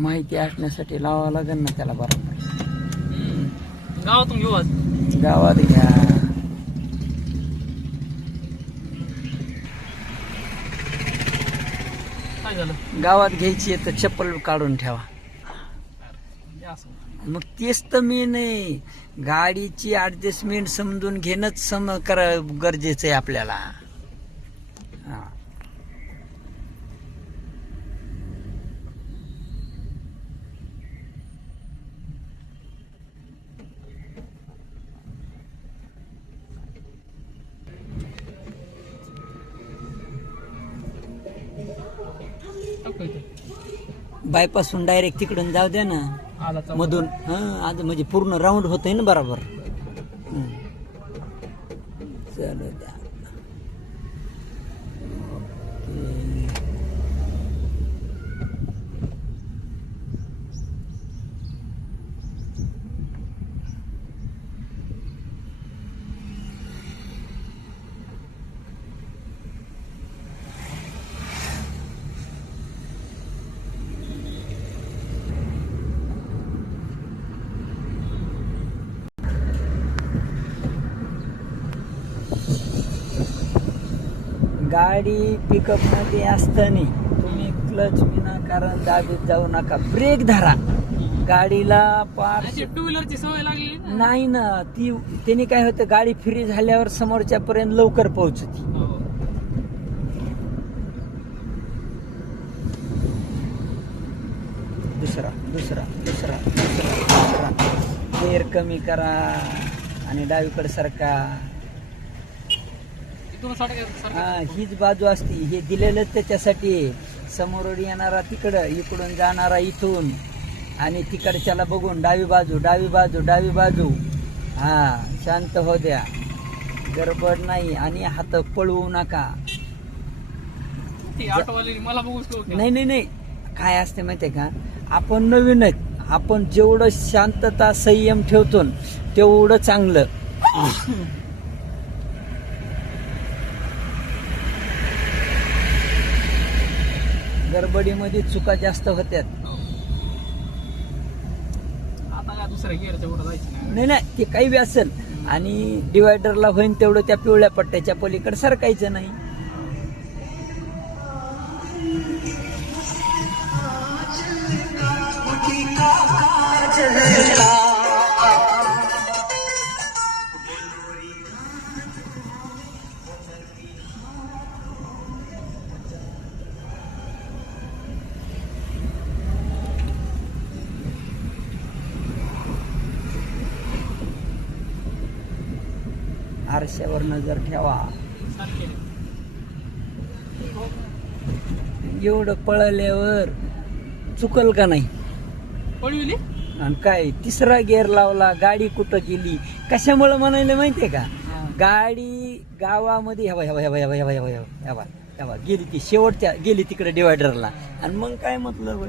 माहिती असण्यासाठी लावावं लागेल ना त्याला बरोबर. गावातून घेऊ आज. गावात घ्या. काय झालं? गावात घ्यायची तर चप्पल काढून ठेवा. हे असं. मग तेच तर मी नाही, गाडीची ऍडजस्टमेंट समजून घेणंच गरजेचं आहे आपल्याला. हा. टाकू इथे. बायपासून डायरेक्ट तिकडून जाऊ द्या ना आला चौक. मधून. हा आज म्हणजे पूर्ण राऊंड होतंय ना बरोबर. चलो द्या. ओके. गाडी पिकअप मध्ये असताना तुम्ही क्लच विनाकारण दाबीत जाऊ नका. ब्रेक धरा. गाडीला पार अशी टू व्हीलरची सवय लागली ना. नाही ना, ती त्याने काय होतं, गाडी फ्री झाल्यावर समोरच्या पर्यंत लवकर पोहोचती. हो. दुसरा दुसरा दुसरा दुसरा दुसरा गेअर कमी करा आणि डावीकडे सरका. इथून सारखं. हा, हीच बाजू असती. हे दिलेलं त्याच्यासाठी. समोरून येणारा तिकडं, इकडून जाणारा इथून, आणि तिकडच्याला बघून डावी बाजू डावी बाजू डावी बाजू. हा, शांत हो द्या, गडबड नाही, आणि हात पळवू नका. ती ऑटोवाली मला बघूच करू. नाही नाही नाही, काय असते माहितीये का, आपण नवीन आहेत, आपण जेवढं शांतता संयम ठेवतो तेवढं चांगलं. गडबडीमध्ये चुका जास्त होत्यात. आता काय दुसऱ्या गिअरच्या पुढे जायचं नाही. नाही नाही, ते काही बी असेल, आणि डिवायडरला होईन तेवढं त्या पिवळ्या पट्ट्याच्या पलीकडे सरकायचं नाही. आरशावर नजर ठेवा. सारखे. एवढं पळल्यावर चुकल का नाही? पळविली. आणि काय तिसरा गेअर लावला, गाडी कुठं गेली, कशामुळे म्हणायला माहितीये का, गाडी गावामध्ये हवा हवा हवा हवा हवा हवा हवा हवा हवा गेली, ती शेवटच्या गेली तिकडे डिवायडरला, आणि मग काय म्हटलं